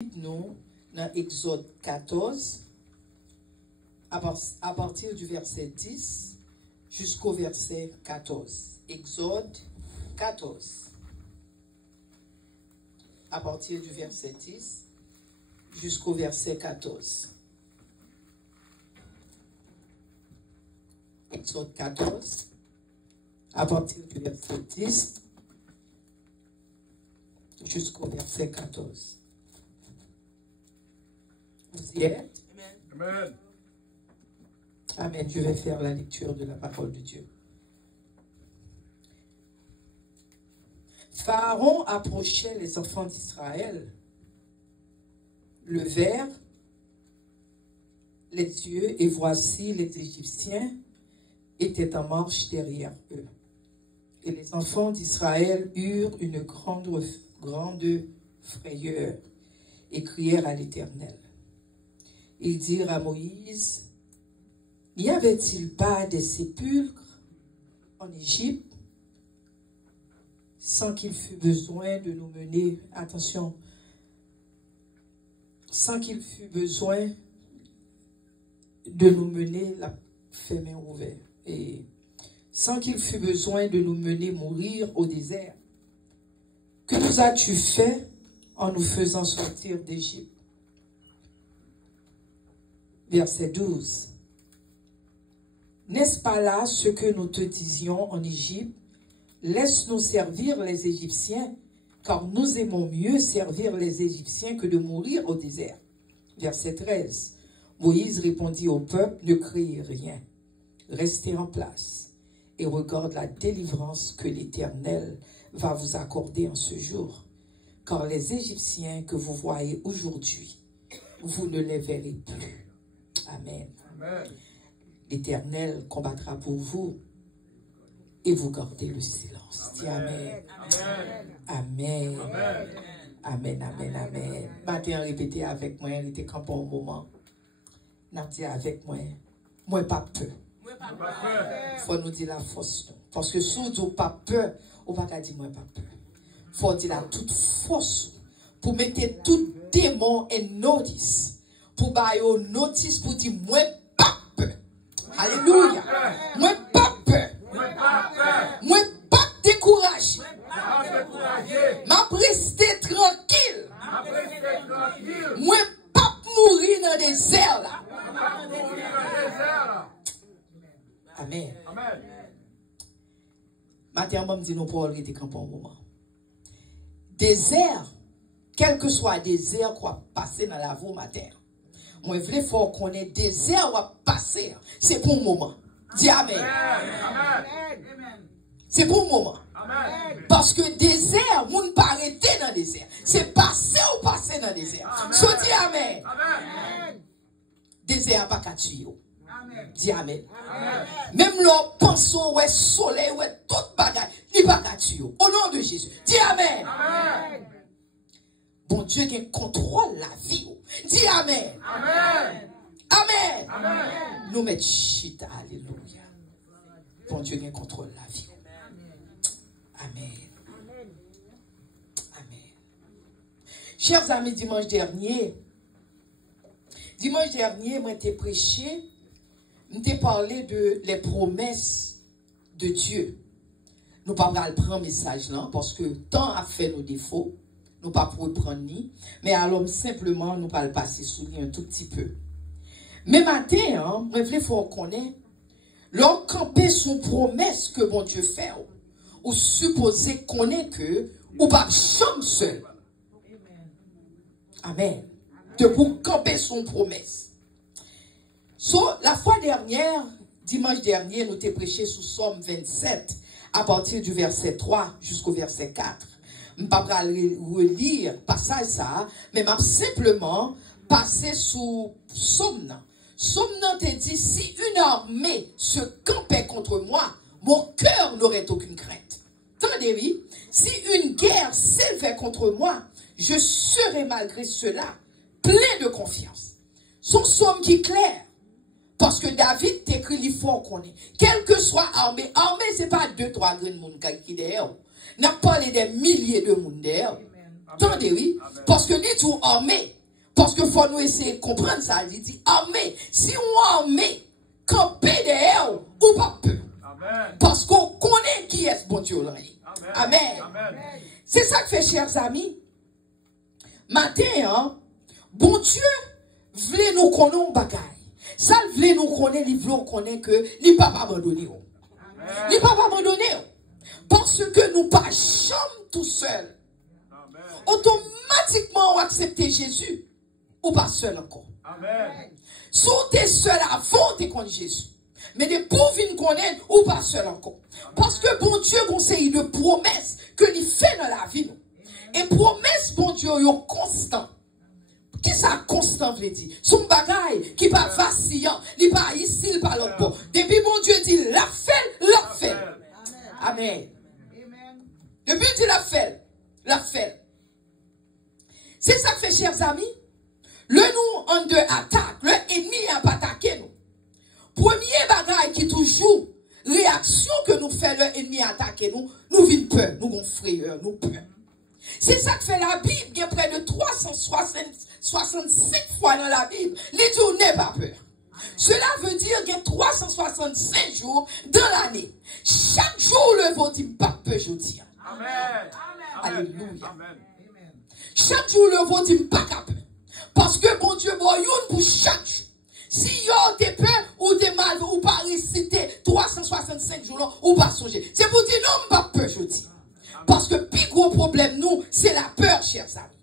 Nous, dans Exode 14, à partir du verset 10 jusqu'au verset 14. Exode 14. À partir du verset 10 jusqu'au verset 14. Exode 14, à partir du verset 10 jusqu'au verset 14. Vous y êtes? Amen. Amen. Je vais faire la lecture de la parole de Dieu. Pharaon approchait les enfants d'Israël, levèrent les yeux et voici les Égyptiens étaient en marche derrière eux. Et les enfants d'Israël eurent une grande frayeur et crièrent à l'Éternel. Ils dirent à Moïse, n'y avait-il pas des sépulcres en Égypte sans qu'il fût besoin de nous mener, attention, sans qu'il fût besoin de nous mener, la main ouverte, et sans qu'il fût besoin de nous mener mourir au désert? Que nous as-tu fait en nous faisant sortir d'Égypte? Verset 12. N'est-ce pas là ce que nous te disions en Égypte? Laisse-nous servir les Égyptiens, car nous aimons mieux servir les Égyptiens que de mourir au désert. Verset 13. Moïse répondit au peuple, ne craignez rien, restez en place et regarde la délivrance que l'Éternel va vous accorder en ce jour. Car les Égyptiens que vous voyez aujourd'hui, vous ne les verrez plus. Amen. Amen. L'Éternel combattra pour vous et vous gardez le silence. Dis Amen. Amen. Amen. Amen. Amen. Matin, répétez avec moi, répétez quand pour un moment. N'a dit avec moi, moi pas peur. Faut nous dire la force. Parce que si on pas peur, on va pas dire moi pas peur. Faut dire la toute force pour mettre tout démon en notice. Pour bailler notice pour dire moi pas peur. Alléluia. Moi pas peur. Moi pas découragé. M'a resté tranquille. Moi pas mourir dans le désert là. Amen. Matin, on me dit nous pour arrêter quand pour un moment. Désert, quel que soit désert qu'on va passer dans la vie matin. Moi, je veux faut qu'on ait désert qu'on va passer. C'est pour un moment. Dis Amen. C'est pour un moment. Parce que désert, vous ne pas arrêter dans le désert. C'est passer ou passer dans le désert. So dis Amen. Désert pas qu'à tuer. Dis Amen. Même leur pensons, ouais, soleil, ouais, toute bagaille, il pas qu'à tuer. Au nom de Jésus. Dis Amen. Bon Dieu qui contrôle la vie. Dis Amen. Amen. Nous mettons chita. Alléluia. Bon Dieu qui contrôle la vie. Amen. Amen. Chers amis, dimanche dernier, moi, j'ai prêché, j'ai parlé de les promesses de Dieu. Nous ne pouvons pas prendre message là, parce que tant a fait nos défauts, nous ne pouvons pas prendre ni, mais alors simplement, nous allons passer sous lui un tout petit peu. Mais maintenant, moi, il faut qu'on ait, l'on camper son promesse que bon Dieu fait, ou supposer qu'on est que, ou pas chambre seul. Amen. De pour camper son promesse. La fois dernière, dimanche dernier, nous t'ai prêché sous Somme 27, à partir du verset 3 jusqu'au verset 4. Je ne vais pas relire passage ça, mais je vais simplement passer sous Somme. Somme te dit, si une armée se campait contre moi, mon cœur n'aurait aucune crainte. Entendez-vous? Si une guerre s'élevait contre moi, je serais malgré cela plein de confiance. Son somme qui est clair. Parce que David t'écrit, il faut qu'on ait. Quelle que soit armée, armée, ce n'est pas 2-3 grands monde qui est derrière. N'a pas parlé des milliers de monde derrière. Attendez, oui. Parce que dit tout armé. Parce que faut nous essayer de comprendre ça. Il dit armé. Si on armé, camper derrière, ou pas peu. Parce qu'on connaît qui est bon Dieu là. Amen. C'est ça que fait, chers amis. Matin, hein, bon Dieu voulait nous connaître un bagaille. Ça voulait nous connaître, il voulait nous connaître que il ne va pas abandonner. Il ne va pas abandonner. Parce que nous pas jamais tout seul. Automatiquement, on accepte Jésus. Ou pas seul encore. Si tu es seul avant, tu connais Jésus. Mais des pauvres ne connaissent ou pas seul encore. Parce que bon Dieu conseille de promesses que il fait dans la vie. Et promesses, bon Dieu, est constant. Qui ça constant veut dire? Son bagaille qui pas vacillant, il pas ici, il pas l'autre bord. Depuis bon Dieu dit la fait. Amen. Depuis dit la fait. C'est ça que fait, chers amis. Le nous en deux attaque, le ennemi a pas attaqué nous. Premier bagaille qui toujours réaction que nous fait l'ennemi attaquer nous vîmes peur, nous avons frayeur, nous peur. C'est ça que fait la Bible, il y a près de 365 fois dans la Bible, les jours n'est pas peur. Cela veut dire qu'il y a 365 jours dans l'année. Chaque jour le vôtre dit pas peur, je dis. Amen. Alléluia. Chaque jour le vôtre dit pas peur. Parce que bon Dieu, bon, pour chaque jour. Si yo t'es peur ou t'es mal ou pas réciter 365 jours ou pas songer. C'est pour dire non, pas peur, je dis. Parce que le plus gros problème, nous, c'est la peur, chers amis.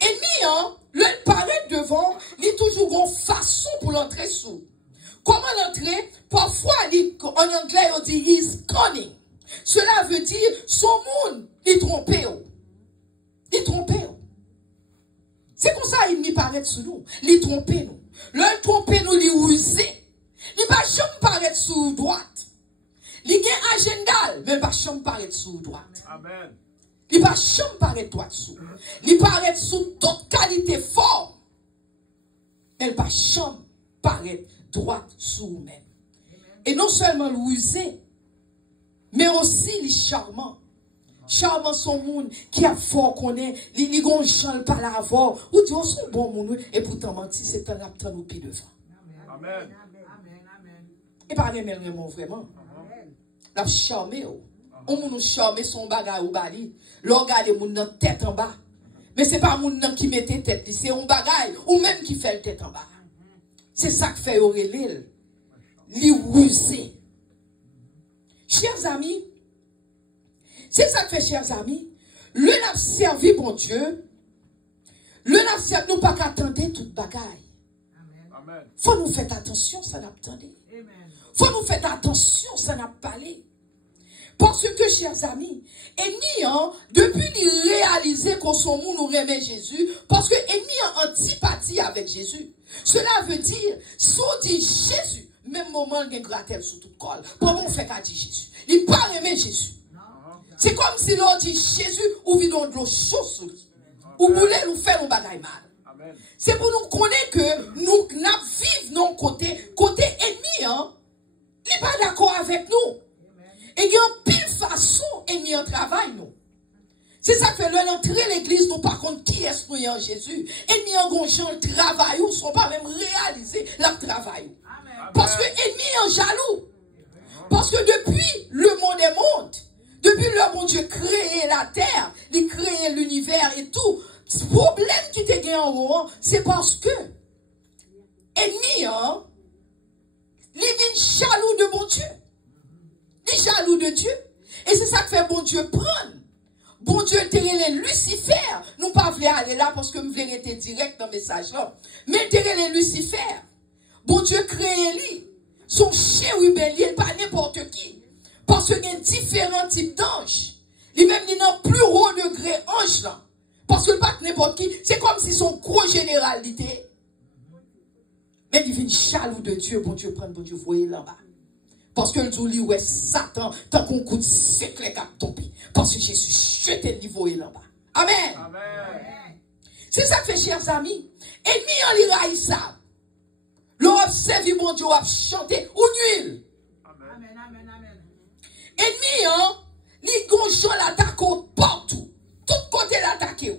Ennemi, hein, le paraît devant, il est toujours une façon pour l'entrer sous. Comment l'entrer? Parfois, en anglais, on dit is cunning. Cela veut dire son monde, il trompé. Il trompé. C'est comme ça il n'y paraît sous nous. Il trompé nous. Le trompé nous, il rusé. Il va jamais paraître sous droite. Il y a un agenda, mais il va jamais paraître sous droite. Amen. Il va jamais paraître droite sous. Il paraît sous toute qualité forme. Elle va jamais paraître droite sous nous-mêmes. Et non seulement le rusé, mais aussi les charmants. Charmant son monde qui a fort qu'on est, les gens ne pas l'avoir. Ou dit, on sont bon monde, et pourtant menti, c'est un lapin au pied devant. Amen. Et pas même vraiment. La charmé, on nous charmé son bagage ou bali. L'organe est mon tête en bas. Mais c'est pas mon qui mettait tête, c'est un bagage ou même qui fait tête en bas. C'est ça que fait Aurélie. Li rusé. Chers amis, c'est ça que fait, chers amis. Le n'a servi, bon Dieu. Le n'a servi, nous pas qu'attendre toute bagaille. Faut nous faire attention, ça n'a pas attendé. Faut nous faire attention, ça n'a pas parlé. Parce que, chers amis, ennemi, depuis qu'il réalisait qu'on son monde nous remet Jésus, parce que ennemi a antipathie avec Jésus. Cela veut dire, si on dit Jésus, même moment, il y a un gratel sous tout col. Comment on fait qu'à dire Jésus? Il pas aimer Jésus. C'est comme si l'on dit Jésus ou vit dans de l'eau chaude ou voulez nous faire un bagaille mal. C'est pour nous connaître que nous vivons non côté ennemi, il n'est pas d'accord avec nous. Et il y a une pile façon ennemi en travail, nous. C'est ça que l'entrée l'église, nous par contre, qui est-ce nous en Jésus? Ennemi en gonchant le travail, ou ne sont pas même réalisés leur travail. Parce que ennemi en jaloux. Parce que depuis le monde est monde, depuis le monde Dieu créé la terre, il créé l'univers et tout, ce problème qui te gagne en haut, c'est parce que ennemi, il est jaloux de bon Dieu. Il est jaloux de Dieu. Et c'est ça que fait bon Dieu prendre. Bon Dieu terre Lucifer. Nous pas voulons aller là parce que nous voulons être direct dans le message là. Mais terre Lucifer. Bon Dieu créé lui. Son chien rebelle, pas n'importe qui. Parce qu'il y a différents types d'anges. Il même il n'a plus haut degré ange là. Parce que pas n'importe qui. C'est comme si son gros général était. Mais il vient jaloux de Dieu. Bon Dieu prend, bon Dieu voyez là-bas. Parce que le dit, ouais, Satan, tant qu'on coup de sec les cap tombé. Parce que Jésus jeté le niveau là-bas. Amen. Amen. C'est ça que fait, chers amis. Ennemi en l'iraï ça. L'on observe, mon Dieu, a chanté ou nuit. Amen. Amen. Ennemi, les gonchons l'attaquent partout. Tout côté l'attaquer.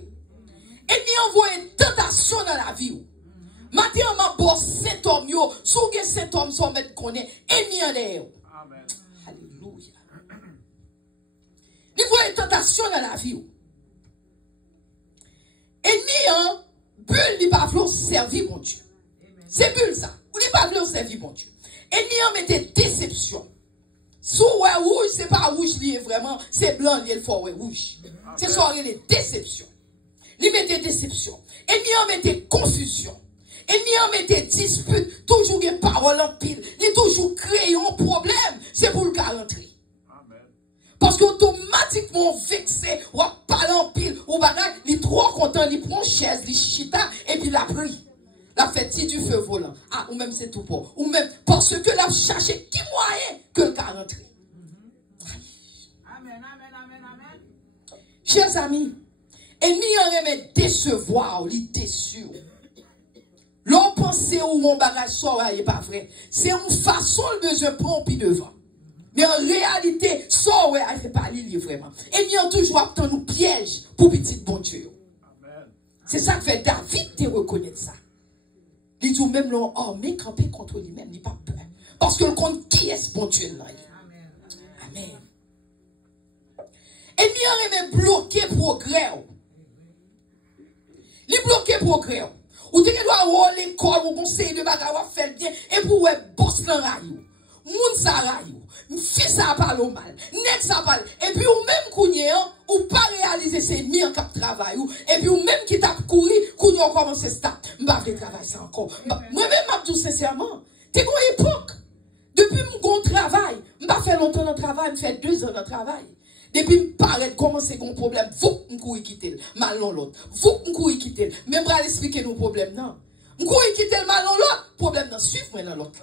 Ennemi envoie une tentation dans la vie. Maintenant, m'a boss cet homme yo, sou gen cet homme son mettre connaît, ennemi en l'air. Amen. Alléluia. Il voit une tentation dans la vie. Ennemi en bulle li pas vouloir servir mon Dieu. C'est bulle ça. Ou li pas vouloir servir mon Dieu. Ennemi en mette déception. Sou ouais rouge, c'est pas rouge lié vraiment, c'est blanc lié le fort ouais rouge. C'est ça les déceptions. Li mette déception. Ennemi en mette confusion. Ennemi en mette dispute, toujours des paroles en pile, il toujours créé un problème, c'est pour le cas rentrer. Parce qu'automatiquement vexé, ou parler en pile, ou bagage, il est trop content, il prend chaise, il chita, et puis la prie. La fait du feu volant. Ah, ou même c'est tout pour. Ou même parce que la cherché qui moyen que le cas rentrer. Amen, amen, amen, amen. Chers amis, ennemi en remet décevoir, il déçu. L'on pense ou mon bagage soit n'est pas vrai. C'est une façon de se prendre puis devant. Mais en réalité, ça ouais, il fait pas l'île vraiment. Et il y a toujours attend nous piège pour petit bon Dieu. C'est ça que fait David te reconnaître ça. Il dit même l'on armé camper contre lui-même, il n'a pas peur. Parce que le compte qui est ce bon Dieu là. Amen. Et il y a bloqué progrès. Il bloqué progrès. Ou te doit avoir l'école, ou conseil de bagarre, faire bien, et pour boss dans la rayou. Moun sa rayou. Fils ça parle mal. Net ça parle. Et puis ou même kounye, ou pas réaliser ses mis en cap travail, et puis ou même qui t'a couru, kounye on commence ça. M'pa fait travail ça encore. Moi-même, m'a tout sincèrement. T'es une époque. Depuis mon travail, m'pa fait longtemps dans le travail, m'fait 2 ans dans le travail. Depuis m'paraît commencer un problème, vous m'courir quitter mal l'autre. Vous m'courir quitter. Même pas expliquer nos problèmes non. M'courir quitter mal l'autre, problème non suivre moi dans l'autre.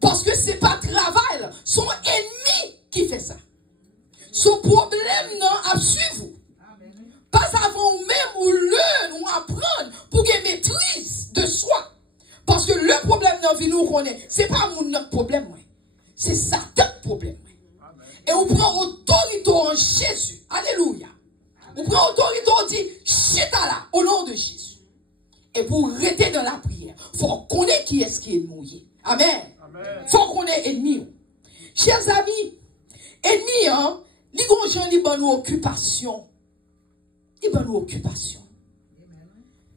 Parce que c'est pas travail, son ennemi qui fait ça. Son problème non à suivre. Pas avant même ou le nous apprendre pour qu'il maîtrise de soi. Parce que le problème dans la vie nous connaît, c'est pas notre problème, c'est Satan problème. Et on prend autorité en Jésus. Alléluia. On prend autorité, on dit, chita là, au nom de Jésus. Et pour rester dans la prière, il faut connaître qui est-ce qui est mouillé. Amen. Il faut connaître ennemi. Chers amis, ennemi, hein, les gens, ils ont une occupation. Ils ont une occupation.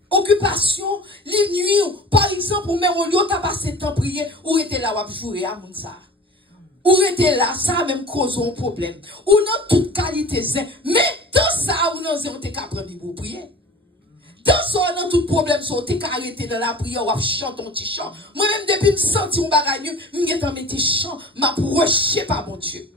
Occupation, les nuits, par exemple, ou même au lieu de passer temps prier, ou était là, ou jouer à Mounsa. Ou était là, ça même cause un problème. Ou non toute qualité, mais dans ça, ou non, on t'es capable de prier. Dans ça, dans tout problème, on t'es arrêté dans la prière, ou chanter ton petit chant. Moi-même, depuis me sentir un bagage, je me dans mes petits chants, m'a proché par mon Dieu.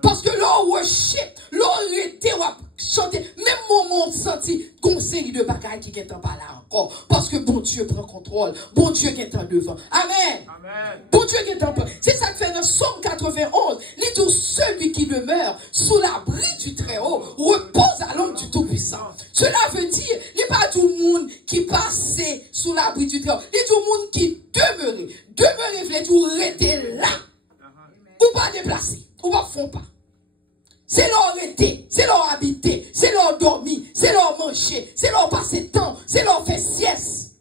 Parce que l'on worship, l'on arrêté, ou chanter, même moment, on senti qu'on série de bagages qui n'est pas là encore. Parce que bon Dieu prend contrôle, bon Dieu qui est en devant. Amen. Amen. Bon Dieu qui est en devant. C'est ça que fait dans Somme 91. Il dit celui qui demeure sous l'abri du Très-Haut repose à l'ombre du Tout-Puissant. Cela veut dire, il n'est pas tout le monde qui passe sous l'abri du Très-Haut. Il est tout le monde qui demeure. Demeurer, veut dire rester là. Ou pas déplacer, ou pas fond pas. C'est leur arrêter, c'est leur habiter, c'est leur dormir, c'est leur manger, c'est leur passer temps, c'est leur faire sieste.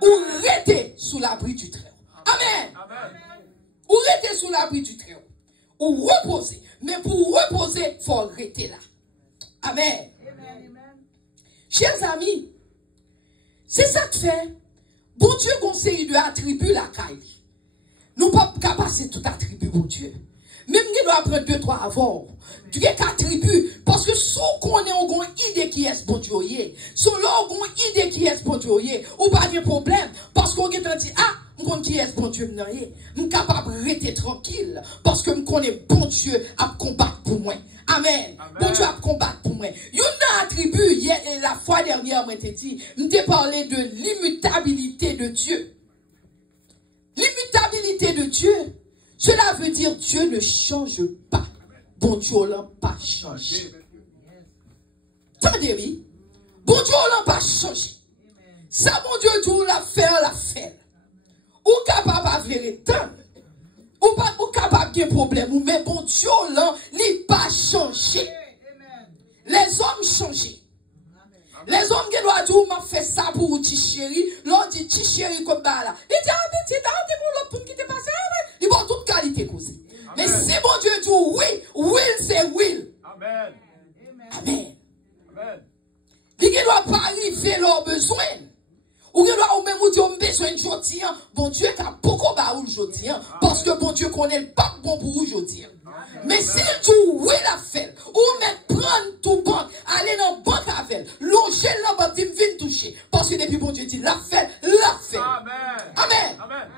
Ou rester sous l'abri du Très-Haut. Amen. Amen. Ou rester sous l'abri du Très-Haut. Ou reposer. Mais pour reposer, il faut rester là. Amen. Amen. Chers amis, c'est ça que fait. Bon Dieu conseille de attribuer la caille. Nous ne pouvons pas passer tout attribut, bon Dieu. Même qui doit prendre 2-3 avant. Tu n'as qu'à tribu. Parce que si on a une idée qui est bon Dieu, si on a une idée qui est bon Dieu, ou pas de problème. Parce qu'on a dit, ah, on qui est bon Dieu, je suis capable de rester tranquille. Parce que je connais bon Dieu à combattre pour moi. Amen. Bon Dieu à combattre pour moi. Il y a un attribut, hier et la fois dernière, je t'ai dit, je t'ai parlé de l'immutabilité de Dieu. L'immutabilité de Dieu. Cela veut dire Dieu ne change pas. Bon Dieu n'a pas changé. Attendez, oui. Bon Dieu n'a pas changé. Ça, bon Dieu, tout la fait. Ou capable de faire temps. Ou pas capable de problème. Mais bon Dieu n'a pas changé. Les hommes changent. Les hommes qui doivent dire, m'a fait ça pour vous, petit chéri. L'on dit, petit chéri comme ça là. Il dit, ah, petit, t'as pour l'autre qui t'est passé. Il va toute qualité causée. Mais si mon Dieu dit oui, will c'est will. Amen. Amen. Amen. Il ne doit pas arriver leurs besoins. Ou il doit même dire, besoin de aujourd'hui. Bon Dieu, t'as beaucoup de aujourd'hui. Parce que bon Dieu connaît le pas bon pour aujourd'hui. Mais s'il dit oui, la fait, ou même prendre tout banque, aller dans la banque avec, loger la banque, il vient toucher. Parce que depuis bon Dieu dit, la fait, la fait. Amen. Amen. Amen.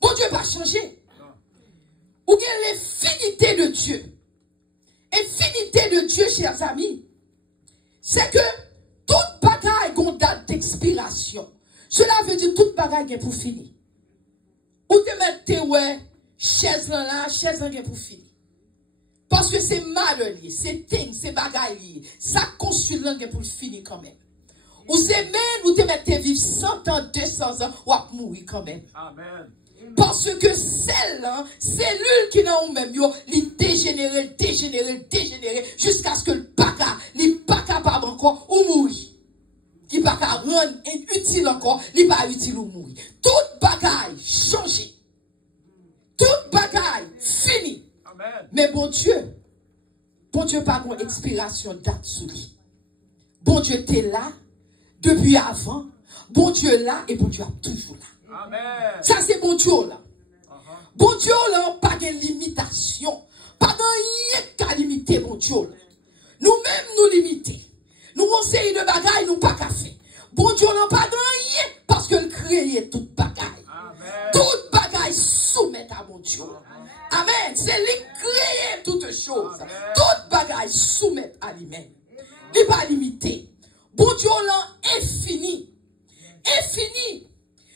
Bon Dieu n'a pas changé. Ou bien l'infinité de Dieu. Infinité de Dieu, chers amis, c'est que toute bagaille a une date d'expiration. Cela veut dire toute bagaille est pour finir. Ou te mettre ouais, chaise là, chaise là pour finir. Parce que c'est mal lié, c'est ting, c'est bagaille lié. Ça construit là pour finir quand même. Ou c'est même, ou te mettre vivre 100 ans, 200 ans, ou à mourir quand même. Amen. Parce que celle-là, cellule qui n'a même, il dégénéré, jusqu'à ce que le baka, il pas capable encore, ou mourir. Il pas capable rendre utile encore, il pas utile ou mourir. Toute bagaille changé. Toute bagaille fini. Amen. Mais bon Dieu pas une expiration date sous lui. Bon Dieu t'es là, depuis avant. Bon Dieu là, et bon Dieu est toujours là. Amen. Ça c'est bon Dieu là. Bon Dieu là, pas de limitation. Pas de rien qu'à limiter bon Dieu là. Nous-mêmes nous limiter. Nous conseillons de bagaille, nous pas qu'à faire. Bon Dieu n'a pas de rien parce que le créé toute bagaille. Amen. Toute bagaille soumet à bon Dieu. Amen. C'est lui créé toutes choses. Toute bagaille soumet à lui-même. Il n'est pas limité. Bon Dieu là, infini. Infini.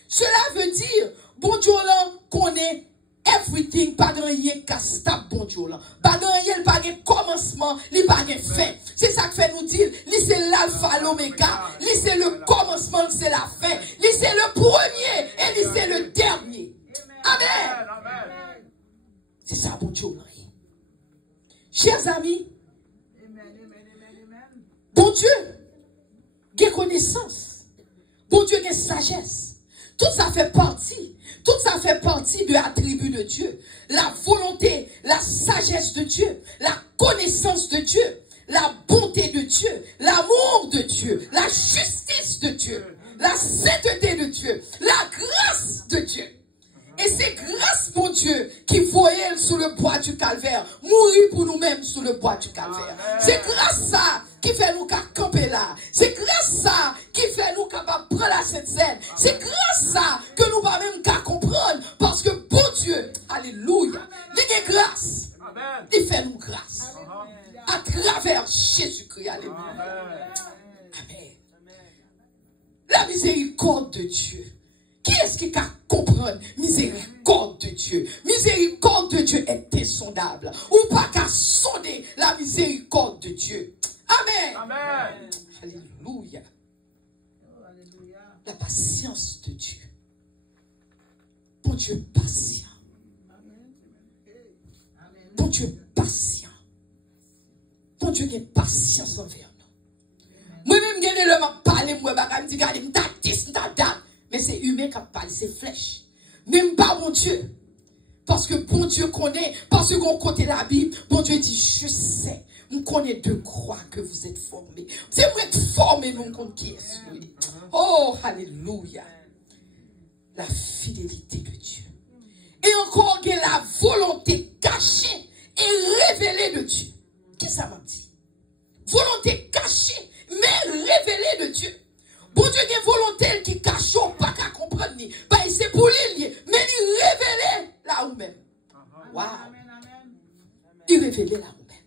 Cela veut dire, bon Dieu là, connaît everything, pas de rien qu'à stable, bon Dieu là. Pas de rien, pas de commencement, il pas de fin. C'est ça que fait nous dire, lui c'est l'alpha, l'oméga, lui c'est le commencement, c'est la fin. Lui c'est le premier, et lui c'est le dernier. Amen. C'est ça, bon Dieu là. Chers amis, bon Dieu, il y a connaissance. Bon Dieu, il y a sagesse. Tout ça fait partie de l'attribut de Dieu. La volonté, la sagesse de Dieu, la connaissance de Dieu, la bonté de Dieu, l'amour de Dieu, la justice de Dieu, la sainteté de Dieu, la grâce de Dieu. Et c'est grâce, mon Dieu, qui voyait sous le bois du calvaire, mourir pour nous-mêmes sous le bois du calvaire. C'est grâce ça qui fait nous camper là. C'est grâce ça qui fait nous capables de prendre la Sainte Seine. C'est grâce ça que nous pas même qu'à comprendre. Parce que bon Dieu, alléluia, il est grâce. Il fait nous grâce. À travers Jésus-Christ, alléluia. Amen. La miséricorde de Dieu. Qui est-ce qui peut comprendre miséricorde de Dieu? Miséricorde de Dieu est insondable. Ou pas qu'à sonder la miséricorde de Dieu. Amen. Amen. Alléluia. La patience de Dieu. Bon Dieu patient. Bon Dieu patient. Bon Dieu est patience envers nous. Moi-même, je me parle, moi, je me dis, mais c'est humain qui parle, c'est flèche. Même pas mon Dieu. Parce que bon Dieu connaît, parce qu'on côté la Bible, bon Dieu dit, je sais, on connaît de croix que vous êtes formés. Vous êtes formés, mon compte qui est. Oh, alléluia. La fidélité de Dieu. Et encore, il y a la volonté cachée et révélée de Dieu. Qu'est-ce que ça m'a dit? Volonté cachée, mais révélée de Dieu. Bon Dieu, il y a une volonté qui cache, pas qu'à comprendre. C'est pour lui, mais il révèle là où même. Waouh. Il révèle là où même.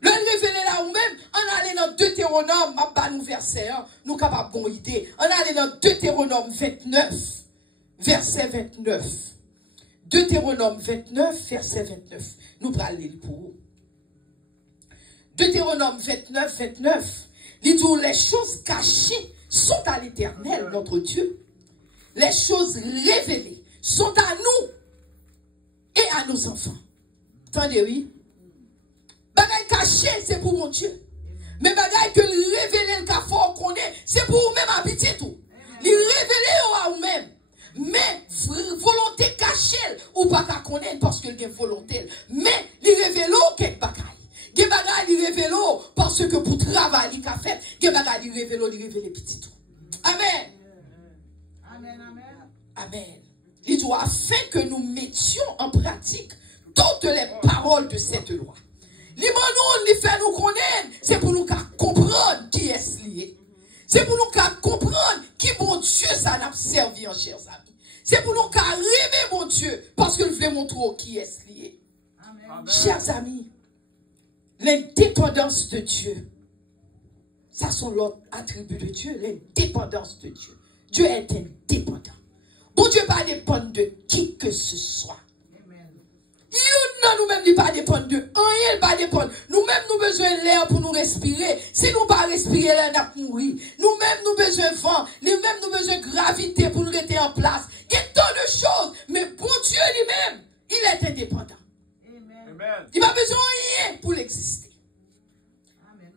Le révèle là où même, on allait dans Deutéronome, ma pas nous verset 1, nous capables bonne idée. On allait dans Deutéronome 29, verset 29. Deutéronome 29, verset 29. Nous allons lire pour vous. Deutéronome 29, 29. Il dit les choses cachées sont à l'Éternel, notre Dieu. Les choses révélées sont à nous et à nos enfants. Attendez, oui. Bagaille cachée, c'est pour mon Dieu. Mais bagaille que révéler le cas fort qu'on est, c'est pour vous-même habiter tout. Les révéler à vous-même. Mais volonté cachée, ou pas qu'à connaître parce que il y a volonté. Mais les révéler quelque bagaille. Les bagailles les révéler parce que pour travailler, il a fait. Les bagailles les révéler petit tout. Amen. Amen, amen. Amen. Il doit afin que nous mettions en pratique toutes les paroles de cette loi. Les fait nous connaître, c'est pour nous comprendre qui est lié. C'est pour nous comprendre qui mon Dieu ça n'a servi en chers amis. C'est pour nous rêver mon Dieu parce que nous voulons montrer qui est lié. Amen. Chers amis, l'indépendance de Dieu, ça sont l'autre attribut de Dieu, l'indépendance de Dieu. Dieu est indépendant. Bon Dieu pas dépendre de qui que ce soit. Nous-mêmes, nous pas dépendre de rien, pas dépendre. Nous-mêmes, nous besoin de l'air pour nous respirer. Si nous pas respirer, l'air n'a pas mourir. Nous-mêmes, nous besoin de vent. Nous-mêmes, nous besoin de gravité pour nous rester en place. Il y a tant de choses. Mais bon Dieu lui-même, il est indépendant. Amen. Il n'a pas besoin de rien pour l'exister.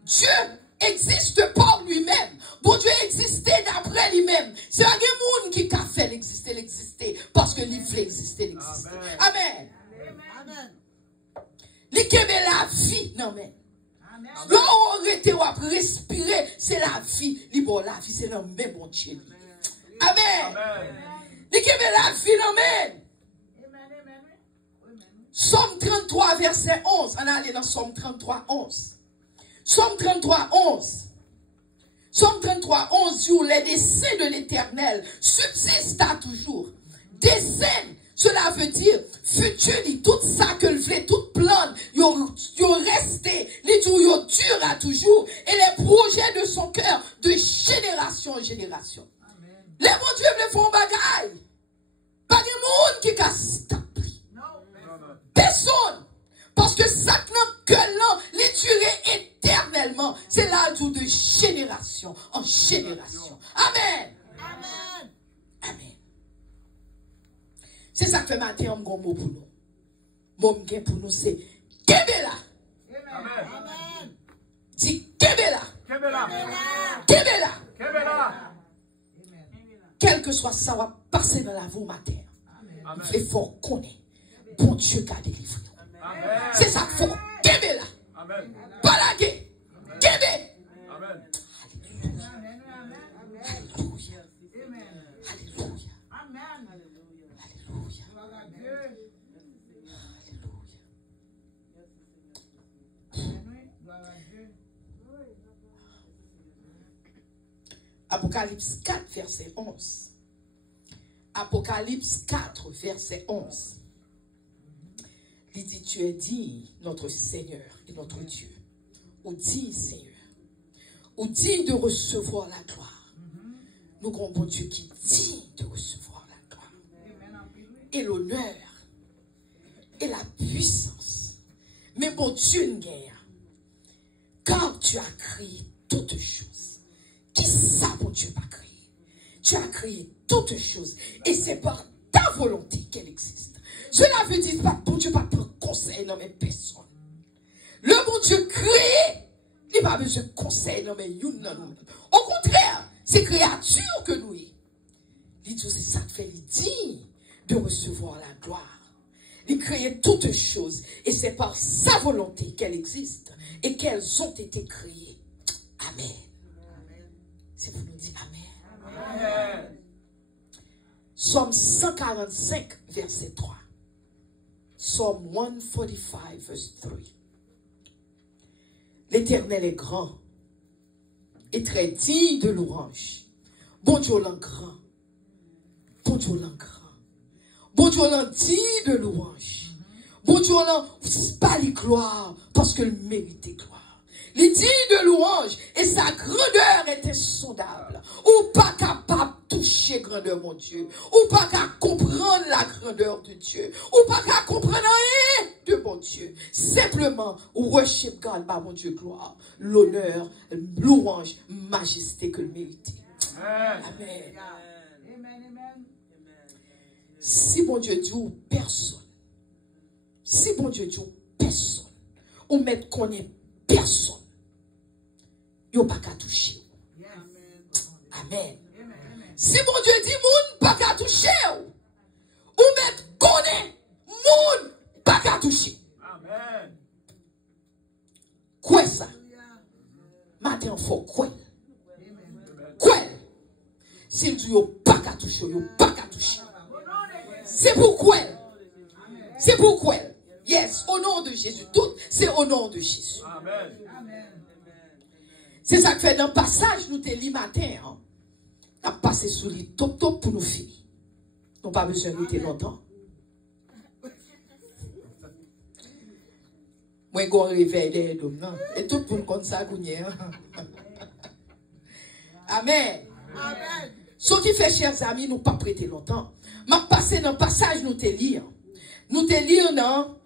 Dieu existe par lui-même. Bon Dieu existait d'après lui-même. C'est un monde qui a fait l'exister parce que lui voulait exister. Amen. Amen. Li kebe la vie, non mais. Là on arrête ou respirer, c'est la vie. Li bon la vie, c'est le même bon Dieu. Amen. Li kebe la vie, non mais. Somme 33, verset 11. On allait dans Somme 33, 11. Somme 33, 11. Somme 33, 11, où les desseins de l'Éternel subsistent à toujours. Desseins. Cela veut dire, futur, tout ça que le fait, toute plante, yo resté, les jours, yo dur à toujours, et les projets de son cœur, de génération en génération. Amen. Les bons Dieu me font bagaille. Pas de monde qui casse tapri. Personne. Parce que ça que là, les durer éternellement. C'est là le jour de génération en génération. Amen. Amen. Amen. C'est ça que fait matin, on a un mot pour nous. Mon mot pour nous, c'est Kebela. Amen. Dis Kebela. Kebela. Kebela. Kebela. Quel que soit ça, on va passer dans la vie matin. Il faut connaître. Bon Dieu qui a délivré. C'est ça qu'il faut. Kebela. Balagé. Kebe. Amen. Alléluia. Alléluia. Amen. Alléluia. Apocalypse 4, verset 11. Apocalypse 4, verset 11. Il dit, tu es dit, notre Seigneur et notre Dieu. Ou dit, Seigneur. Ou dit de recevoir la gloire. Nous avons bon Dieu qui dit de recevoir la gloire. Et l'honneur. Et la puissance. Mais bon Dieu, car tu as créé toutes choses. Qui ça, mon Dieu, pas créé? Tu as créé toutes choses. Et c'est par ta volonté qu'elle existe. Cela veut dire pas, bon Dieu, pas prendre conseil dans mes personnes. Le bon Dieu créé, il n'a pas besoin de conseil dans mes nous. Au contraire, c'est créature que nous y. Il dit, c'est ça que fait, il dit de recevoir la gloire. Il crée toutes choses. Et c'est par sa volonté qu'elles existent et qu'elles ont été créées. Amen. Si vous nous dites Amen. Amen. Somme 145, verset 3. Somme 145, verset 3. L'Éternel est grand et très digne de louange. Bon Dieu l'en grand. Bon Dieu l'en grand. Bon Dieu l'en digne de louange. Bon Dieu l'en pas les gloire parce que le mérite gloire. Les dignes de louange et sa grandeur est insondable. Ou pas capable de toucher grandeur mon Dieu. Ou pas capable de comprendre la grandeur de Dieu. Ou pas capable de comprendre rien de mon Dieu. Simplement, worship God, par mon Dieu, gloire, l'honneur, louange, majesté que le mérite. Amen. Amen. Si bon Dieu dit ou personne. Si bon Dieu dit ou personne. Ou mettre qu'on est personne. yo pas qu'à toucher. Amen. Si mon Dieu dit moun pas qu'à toucher, ou mettre connaît moun pas qu'à toucher. Amen. Quoi ça? Matin faut quoi? Quoi? S'il dit yo pas qu'à toucher, yo pas qu'à toucher. C'est pourquoi. C'est pourquoi. Yes, au nom de Jésus. Tout, c'est au nom de Jésus. Amen. C'est ça que fait dans le passage, nous te lit matin. Hein. On a passé sous les top top pour nous finir. Nous n'avons pas besoin de rester longtemps. Moi, je réveille les hommes, non? Et tout pour nous comme ça, Amen. Amen. Ce qui fait, chers amis, nous pas prêter longtemps. Je passer dans le passage, nous te lire. Nous te lire dans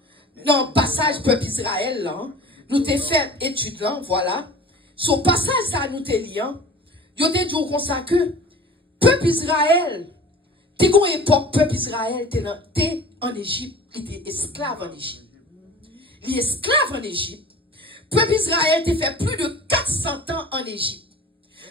le passage peuple Israël, là. Nous te fait étude là, voilà. Ce passage, ça, nous te lire. Yo te dit comme ça que, peuple Israël, t'es une époque, peuple Israël, t'es en Égypte, il était esclave en Égypte. Il est esclave en Égypte. Peuple Israël t'es fait plus de 400 ans en Égypte.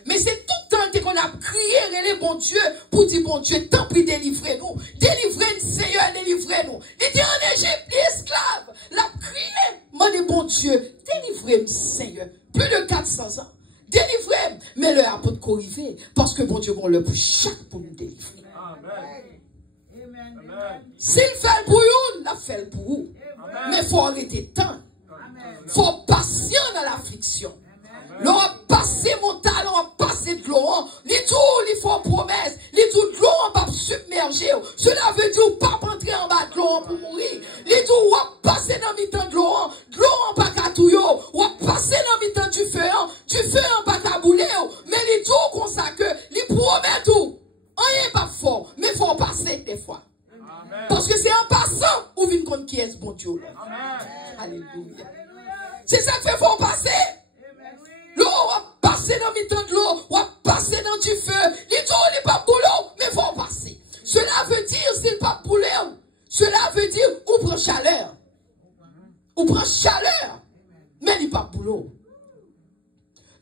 Mais c'est tout le temps qu'on a crié, les bon Dieu, pour dire, bon Dieu, tant pis, délivrez-nous. Délivrez-nous, Seigneur, délivrez-nous. Il était en Égypte, il est esclave. L'a crié, moi, bon Dieu, délivrez-nous, Seigneur. Plus de 400 ans. Délivrez-nous. Mais le a pas de corriger, parce que bon Dieu, on le pour chaque pour nous délivrer. Amen. S'il fait pour vous, il fait pour vous. Mais il faut arrêter temps. Il faut patient dans l'affliction. L'on a passé mon talent, on a passé de l'eau. Les tout, il faut promesse. Les tout de l'eau, on va submerger. Cela veut dire pas rentrer en bas de l'eau pour mourir. Les tout, on va passer dans le mi-temps de l'eau. De l'eau, on va pas touiller. On va passer dans le mi-temps du feu. Du feu, on va pas bouler. Mais les tout, comme ça que, les promet tout. On n'est pas fort, mais il faut passer des fois. Amen. Parce que c'est en passant où vient qu'on qui est bon Dieu. Amen. Alléluia. C'est ça que fait faut passer. L'eau va passer dans le temps de l'eau, va passer dans du feu. Les gens n'est pas boulot, mais vont passer. Cela veut dire, s'il pas boulot, cela veut dire, ou prend chaleur. Ou prend chaleur, mais il pas boulot.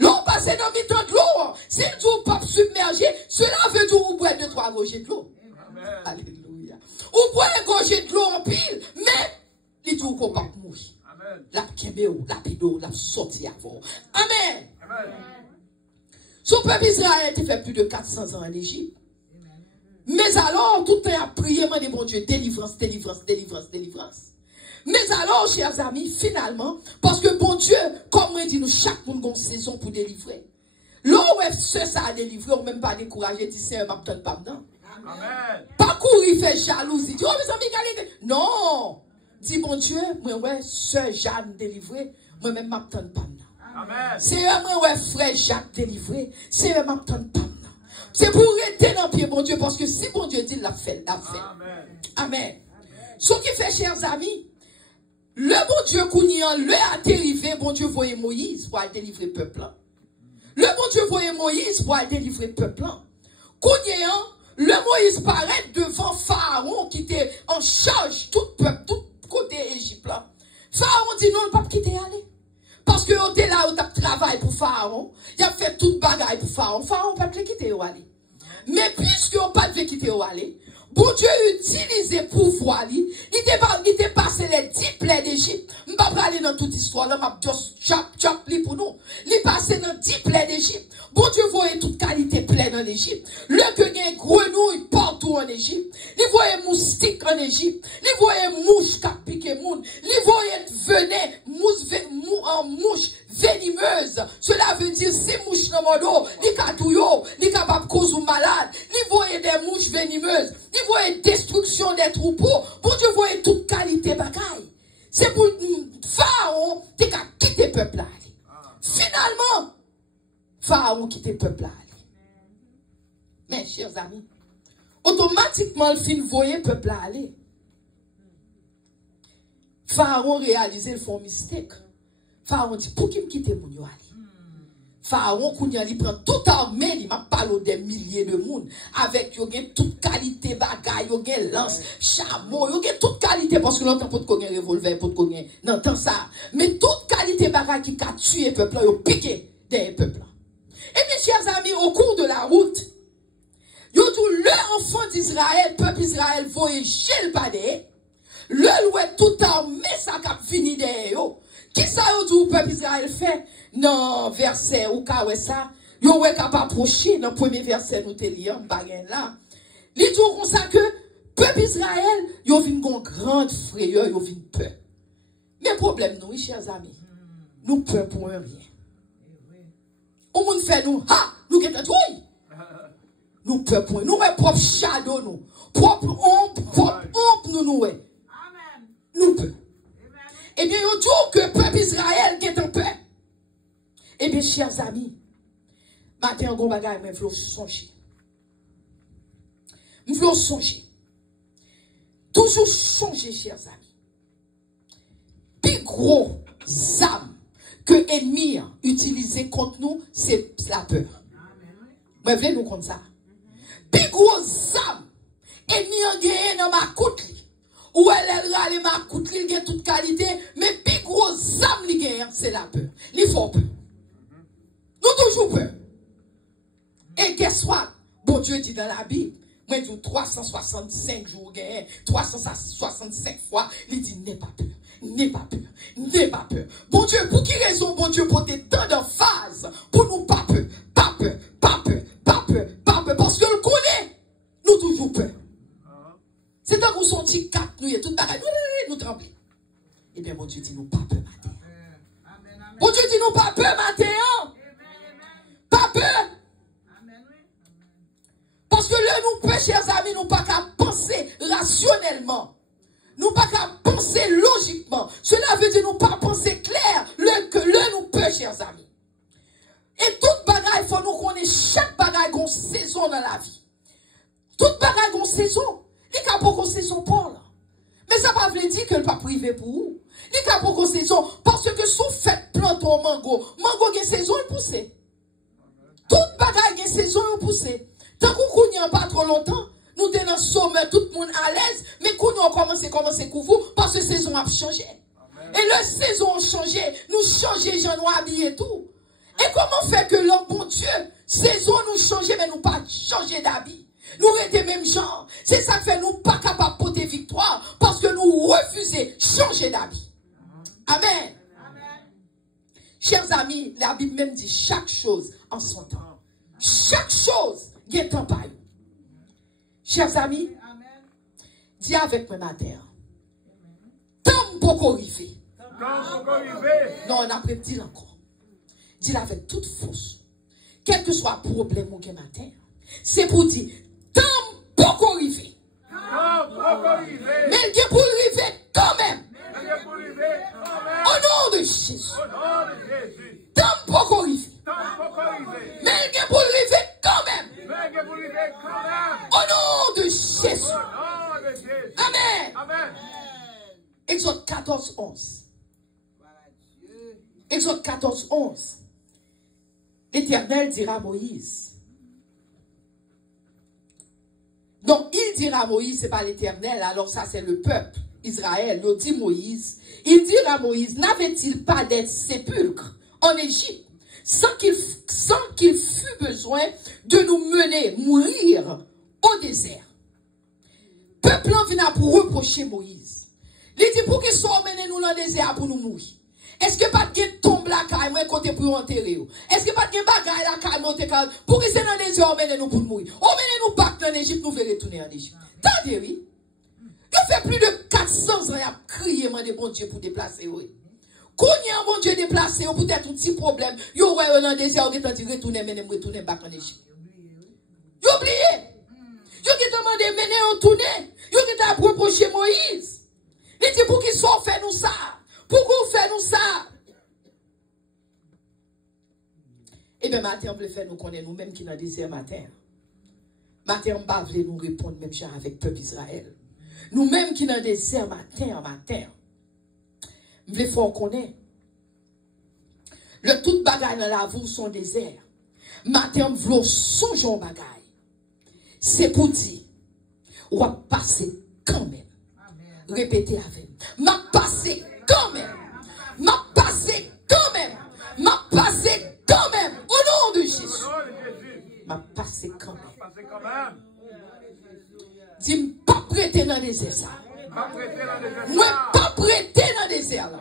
L'eau passe dans le temps de l'eau, s'il ne pas submergé, cela veut dire, ou boire 2-3 gorgées de l'eau. Alléluia. Ou boire une gorgée de l'eau en pile, mais il dit qu'on pas mourir. La kebeo, la pido, la sortie avant. Amen. Son peuple Israël a fait plus de 400 ans en Égypte. Mais alors, tout le temps a prié, mon bon Dieu, délivrance, délivrance, délivrance, délivrance. Mais alors, chers amis, finalement, parce que bon Dieu, comme on dit, nous, chaque monde a une saison pour délivrer. Là où ça a délivré, on même pas découragé, dit, c'est un m'attend pas dedans. Pas courir, faire jalousie. Dit, oh, mes amis, non. Dis bon Dieu, moi ouais, sœur Jeanne délivré, moi même m'attends pas. C'est moi ouais frère Jacques délivré, c'est m'attend pas. C'est pour rester dans pied bon Dieu parce que si bon Dieu dit l'a fait, l'a fait. Amen. Ce qui fait chers amis, le bon Dieu Kounian, le a dérivé, bon Dieu voyait Moïse pour aller délivrer le peuple. Le bon Dieu voyait Moïse pour aller délivrer le peuple. Kounian, le Moïse paraît devant Pharaon qui était en charge tout peuple, tout côté Égypte là. Pharaon dit non, le pape quitter aller. Parce que on était là, on a travaillé pour Pharaon. Il a fait toute bagaille pour Pharaon. Pharaon pas te quitter ou aller. Mais puisque on pas te quitter ou aller, bon Dieu utilisé pouvoir il était passé les 10 plaies d'Égypte. Je ne vais pas aller dans toute histoire là, je vais juste chop pour nous. Il passé dans 10 plaies d'Égypte. Bon Dieu voyait toute qualité pleine en Égypte. Le que gagne grenouille partout en Égypte. Il voyait moustique en Égypte. Il voyait mouche qui piqué moun. Il voyait venin, mouche venimeuse. Cela veut dire si mouche dans mon dos, il katouyo, il capable cause ou malade. Il voyait des mouches venimeuses. Il voyait destruction des troupeaux. Bon Dieu voyait toute qualité bagaille. C'est pour Pharaon qui a quitté le peuple là. Finalement, Pharaon quitte le peuple là. Mais chers amis, automatiquement le film voyait le peuple là aller. Pharaon réalisait le fond mystique. Pharaon dit, pour qui me quitte mon yo aller? Pharaon, il prend toute armée, il m'a parlé des milliers de monde, avec toute qualité bagaille, lance, chameau, toute qualité, parce que l'entend pas de cogner revolver, pas de cogner, n'entend ça. Mais toute qualité bagaille qui a tué le peuple, il a piqué des peuples. Et bien, chers amis, au cours de la route, yo tout le enfant d'Israël, peuple Israël, voyage le padé, le loué tout armé, ça cap fini derrière yo. Qui ça yo tout peuple Israël fait? Non, verset, ou ka ouais ça, yo ouais cap approcher, dans le premier verset, nous te lions, bagen là. Li tout comme ça que, peuple Israël, yo vin gon grande frayeur, yo vin peur. Mais problème nous, chers amis, nous peur pour un rien. Au monde fait nous, ha, nous qui t'entouille. Nous peur pour nous, propre shadow nous, propre ombre nous. Nous peur. Eh bien, il dit que le peuple Israël qui est en paix. Eh bien, chers amis, matin, on va gagner, mais il faut songer. Il faut songer. Toujours changer, chers amis. Plus gros âme que l'ennemi utilisé contre nous, c'est la peur. Mais venez nous comme ça. Plus gros âme, l'ennemi a gagné dans ma coute. Ou elle râle ma coute, il a toute qualité, mais plus gros âme li gagne, c'est la peur. Il faut peur. Nous toujours peur. Et qu'est-ce soit, bon Dieu dit dans la Bible, moi je dis 365 jours gagne, 365 fois, il dit n'aie pas peur. N'aie pas peur, n'aie pas peur. Bon Dieu, pour qui raison, bon Dieu, pour tant de phases, pour nous pas peur, pas peur, pas peur, pas peur, pas peur, parce que le connaît, nous toujours peur. C'est tant qu'on sentit quatre, nous, et tout bagage, nous tremblons. Eh bien, bon Dieu dit nous pas peur, matin. Bon Dieu dit nous pas peur, matin. Pas peur. Parce que là, nous, chers amis, nous pas qu'à penser rationnellement. Nous pas qu'à penser logiquement. Cela veut dire nous pas penser clair. Que là, nous peut, chers amis. Et toute bagaille, il faut nous connaître chaque bagaille qu'on saison dans la vie. Toute bagaille qu'on saison. Il n'y a pas de saison pour là. Mais ça ne veut pas dire que le pas privé pour vous. Il n'y a pas de saison. Parce que si vous faites planter au mango a une saison, il pousse. Toute bagaille a une saison, il pousse. Tant qu'on n'y a pas trop longtemps, nous sommes dans le sommet, tout le monde à l'aise, mais qu'on a commencé à couvrir parce que la saison a changé. Et la saison a changé, nous changeons, j'en ai habillé et tout. Et comment fait que le bon Dieu, saison nous change, mais nous pas changer d'habit. Nous restons même genre. C'est ça que fait nous pas capables de porter victoire parce que nous refusons changer d'habit. Amen. Amen. Chers amis, la Bible même dit chaque chose en son temps. Chaque chose, il y a un temps par vous. Chers amis, dis avec moi matin. Tant beaucoup arrivé. Non, on a pas dit encore. Dis avec toute force. Quel que soit le problème ou matin, c'est pour dire tant beaucoup arrivé. Mais il est pour arriver quand même. Au nom de Jésus. Tant beaucoup arrivé. Mais il est pour arriver quand même. Au nom de Jésus. Amen. Exode 14, 11. Exode 14, 11. L'Éternel dira à Moïse. Donc, il dira à Moïse, c'est pas l'Éternel, alors ça c'est le peuple, Israël, il dit Moïse. Il dira à Moïse, n'avait-il pas des sépulcres en Égypte, sans qu'il fût besoin de nous mener mourir au désert? Peuple en vient pour reprocher Moïse. Il dit, pour qu'il soit mené nous dans le désert pour nous mourir. Est-ce que pas de tombe la caille, moi, côté pour enterrer? Est-ce que pas de bagaille la caille, pour qu'il soit dans le désert, on mène nous pour mourir? On mène nous pas dans l'Égypte, nous verrons retourner en Égypte. Tendez, oui. Il fait plus de 400 ans, il a crié, mon bon Dieu, pour déplacer, oui. Quand il y a un bon Dieu déplacé, peut-être un petit problème, il y a dans le désert, il a dit, retourner en Égypte. Il a oublié. Il a demandé, mener, retourner. Il a reproché Moïse. Il dit, pour qu'il soit fait nous ça. Pourquoi vous faites nous ça? Eh bien, matin, on veut faire nous connaître nous-mêmes qui dans le désert matin. Matin, on va nous répondre même genre avec le peuple Israël. Nous-mêmes qui dans le désert matin. On veut faire connaître. Le tout bagaille dans la vie son désert. Matin, on veut songer au bagaille. C'est pour dire, on va passer quand même. Répétez avec. M'a passé quand même. M'a passé quand même. M'a passé quand même. m'a passé quand même. Passez quand même. Dis pas prêter dans le désert ça. Pas prêter dans le désert. Moi pas prêter dans le désert là.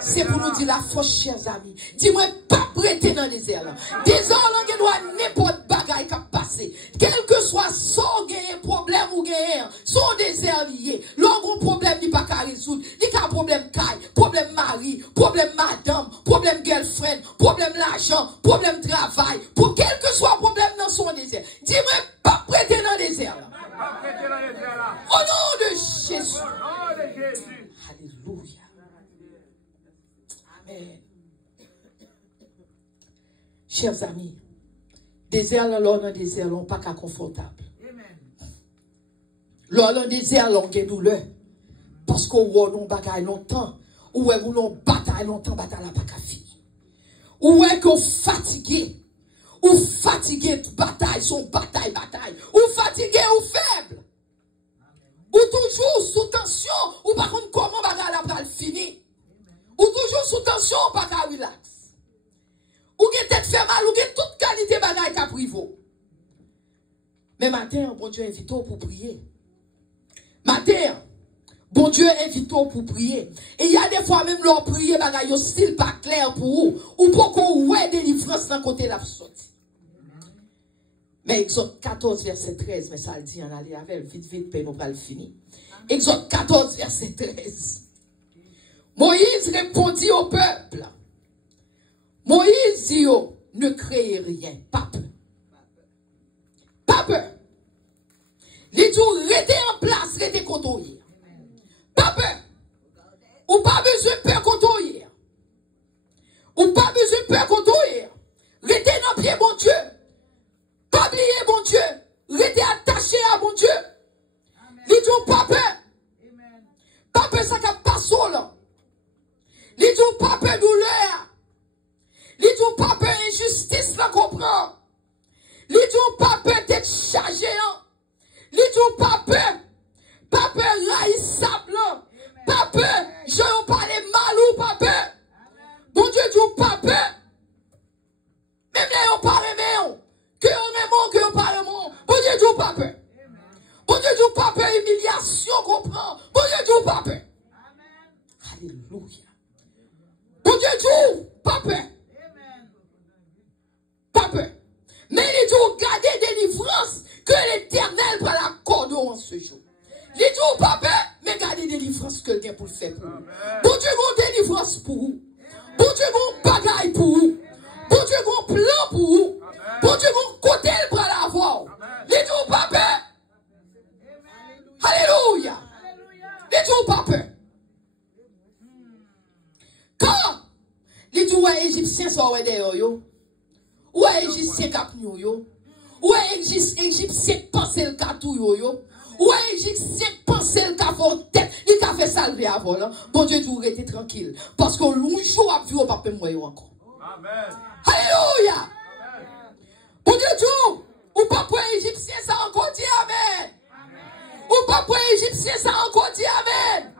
C'est pour nous dire la force, chers amis. Dis-moi pas prêter dans le désert là. Désormais, on doit n'importe bagaille qui a passé. Quel que soit son problème ou gagne, son désert lié. L'on problème n'est pas qu'à résoudre. Il y a un problème caille, problème mari, problème madame, problème girlfriend, problème l'argent, problème travail. Pour quel que soit problème dans son désert. Dis-moi pas prêter dans le désert là. Pas prêter dans le désert là. Au nom de Jésus. Au nom de Jésus. Alléluia. Amen. Chers amis, désert là, l'on a désert, l'on pas qu'à confortable. L'on a désert, l'on a douleur. Parce qu'on a bataille longtemps. Ou est-ce qu'on bataille longtemps, bataille là pas qu'à finir. Ou est-ce qu'on fatigué. Ou fatigué de bataille, son bataille. Ou fatigué ou faible. Ou toujours sous tension. Ou par contre, comment bataille là pas finir. Ou toujours sous tension, ou pas qu'à relax. Ou qui tête fait mal, ou qui toute qualité bagaille qu'a privo. Mais matin, bon Dieu invite pour prier. Matin, bon Dieu invite pour prier. Et il y a des fois même leur prier bagaille style pas clair pour vous. Ou pour qu'on ouais délivrance dans côté la sortie. Mais Exode 14 verset 13, mais ça le dit en aller avec vite, puis nous pas le finir. Exode 14 verset 13. Moïse répondit au peuple. Moïse dit, ne créez rien, pas peur. Pas peur. Les jours, restez en place, restez contre hier. Pas peur. Ou pas besoin de peur contre hier. Ou pas besoin de peur contre hier. Restez dans pied, bon Dieu. Pas oublier, bon Dieu. Restez attaché à bon Dieu. Les jours, pas peur. Pas peur, ça ne passe pas là. Les jours, pas peur douleur. Les jours, pas peur injustice, la comprend. Les jours, pas peur d'être chargé. Les jours, pas peur raïssable. Pas peur, je vais parler mal ou pas peur. Bon Dieu, dit pas peur. Même là, on parle même. Que on aime, que on parle même. Bon Dieu, dit pas peur. Bon Dieu, dit pas peur, humiliation, comprend. Bon Dieu, dit pas peur. Alléluia. Bon Dieu, dit pas peur. Pas peur. Mais il dit, gardez délivrance que l'Éternel va l'accorder en ce jour. Il dit, pas peur, mais gardez délivrance que quelqu'un pour le faire pour vous. Bon Dieu, bon délivrance pour vous. Bon Dieu, bon bagaille pour vous. Bon Dieu, bon plan pour vous. Bon Dieu, bon côté le bras la voir. Il dit, pas peur. Alléluia. Il dit, pas peur. Quand il dit, ouais, Égyptien sont derrière yo. Ou est Égyptien cap nous yo? Ou est Égyptien penser le catou yo? Ou est Égyptien penser le cap en tête? Il a fait salver avant là. Bon Dieu, tu rester tranquille. Parce que l'un jour à vivre, pas mourir encore. Amen. Alléluia. Bon Dieu, tu, ou pas pour Égyptien, ça encore dit amen. Ou pas pour Égyptien, ça encore dit amen.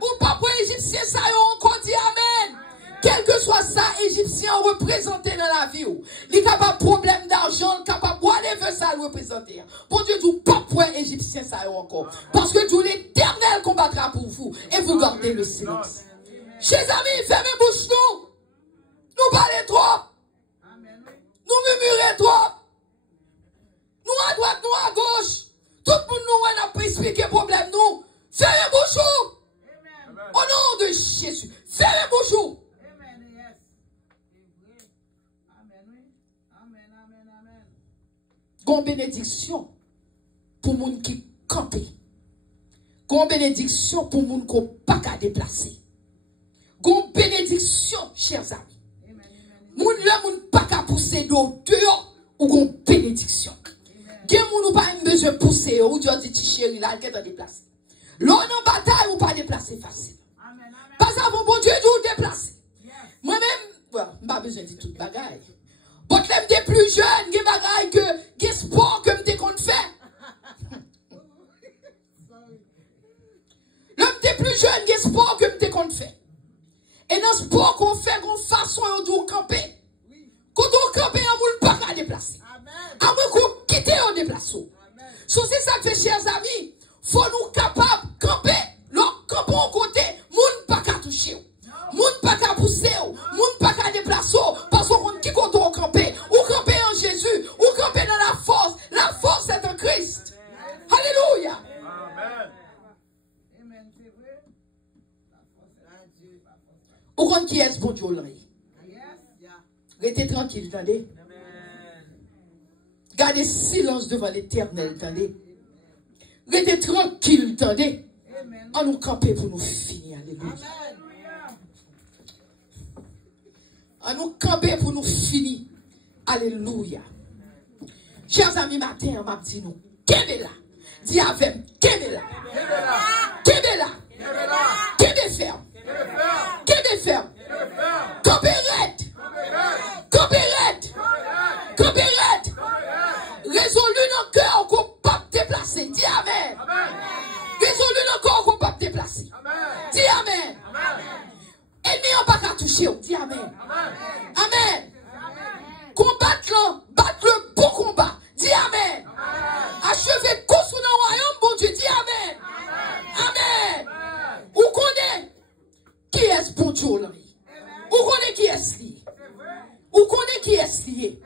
Ou pas pour Égyptien, ça encore dit amen. Quel que soit ça, Égyptien représenté dans la vie, il n'y a pas de problème d'argent, il n'y a pas de whatever ça représenter. Bon Dieu, tu pas pour Égyptien ça encore. Parce que tout l'Éternel combattra pour vous et vous gardez le silence. Chers amis, fermez bouche nous. Nous parlons trop. Nous murmurons trop. Nous à droite, nous à gauche. Tout le monde nous a pas expliqué le problème nous. Fermez bouche. Au nom de Jésus. Fermez bouche. Gon bénédiction pour moun qui campe. Gon bénédiction pour moun qui pas qu'à déplacer. Gon bénédiction, chers amis. Moun le moun pas qu'à pousser dehors ou gon bénédiction. Gen moun ou pas besoin de pousser ou Dieu dit chéri là qui est déplacer. L'on en bataille ou pas déplacer facile. Parce que bon Dieu dit déplacer. Moi-même, pas besoin de toute bagaille. Quand j'étais plus jeune, il y a des bagailles que sport que je compte faire. J'étais plus jeune, il y a sport que je compte faire. Et dans le sport qu'on fait, qu'on façon de camper. Quand on campe, on ne peut pas déplacer. déplacer. Si c'est ça que fait, chers amis, faut nous capables de camper. Quand on côté, moun pas qu'à toucher. Moun pas qu'à pousser. Moun pas qu'à déplacer. Parce qu'on qui compte au camper. Ou camper en Jésus. Ou camper dans la force. La force est en Christ. Alléluia. Amen. Ou quand qui est bon Dieu là? Yes. Restez tranquille, attendez. Gardez silence devant l'éternel, attendez. Restez tranquille, attendez. On nous camper pour nous finir, alléluia. On nous camper pour nous finir, alléluia. Chers amis, matin, m'a dit nous, qu'est-ce là? Dis avec, qu'est-ce là? Qu'est-ce là? Qu'est-ce ferme? Qu'est-ce ferme? Campérette! Campérette! Campérette! Résolu dans le cœur qu'on peut pas déplacer. Dis amen. Résolu dans le cœur qu'on peut pas déplacer. Dis amen. Ennemi n'a pas qu'à toucher. Dis amen. Amen. Combattre le beau combat. Dis amen. Achever course dans le royaume, bon Dieu. Dis amen. Amen. Ou connaît qui est ce bon Dieu là? Ou connaît qui est lié? Ou connaît qui est lié?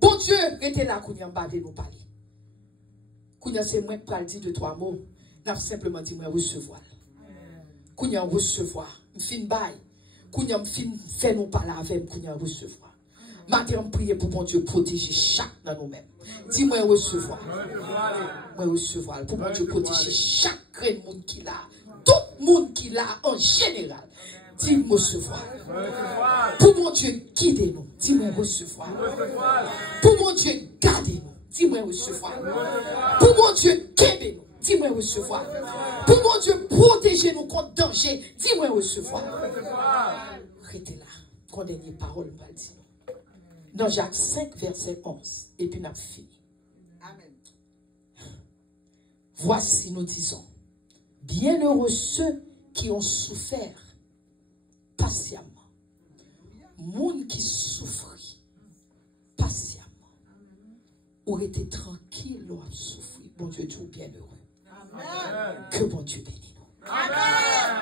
Bon Dieu était là qu'on y a de nous parler. Qu'on y a c'est moi qui parle dit de trois mots. N'a simplement dit moi recevoir. Qu'on y a recevoir. M'fin bail. Qu'on y a m'fin fait nous parler avec qu'on y a recevoir. Matin prier pour bon Dieu protéger chaque dans nous-mêmes. Dis moi recevoir. Moi recevoir pour bon Dieu protéger chaque monde qui l'a. Tout monde qui l'a en général. Dis-moi recevoir. Pour mon Dieu, guidez-nous. Dis-moi recevoir. Pour mon Dieu, gardez-nous. Dis-moi recevoir. Pour mon Dieu, guidez-nous. Dis-moi recevoir. Pour mon Dieu, protégez-nous contre danger. Dis-moi recevoir. Restez là. Quand dernière parole va le dire. Dans Jacques 5, verset 11. Et puis, on a fini. Amen. Voici, nous disons, bienheureux ceux qui ont souffert patiemment. Moun qui souffrit patiemment. Ou était tranquille ou a souffert. Bon Dieu, Dieu bienheureux. Amen. Que bon Dieu bénisse nous. Amen.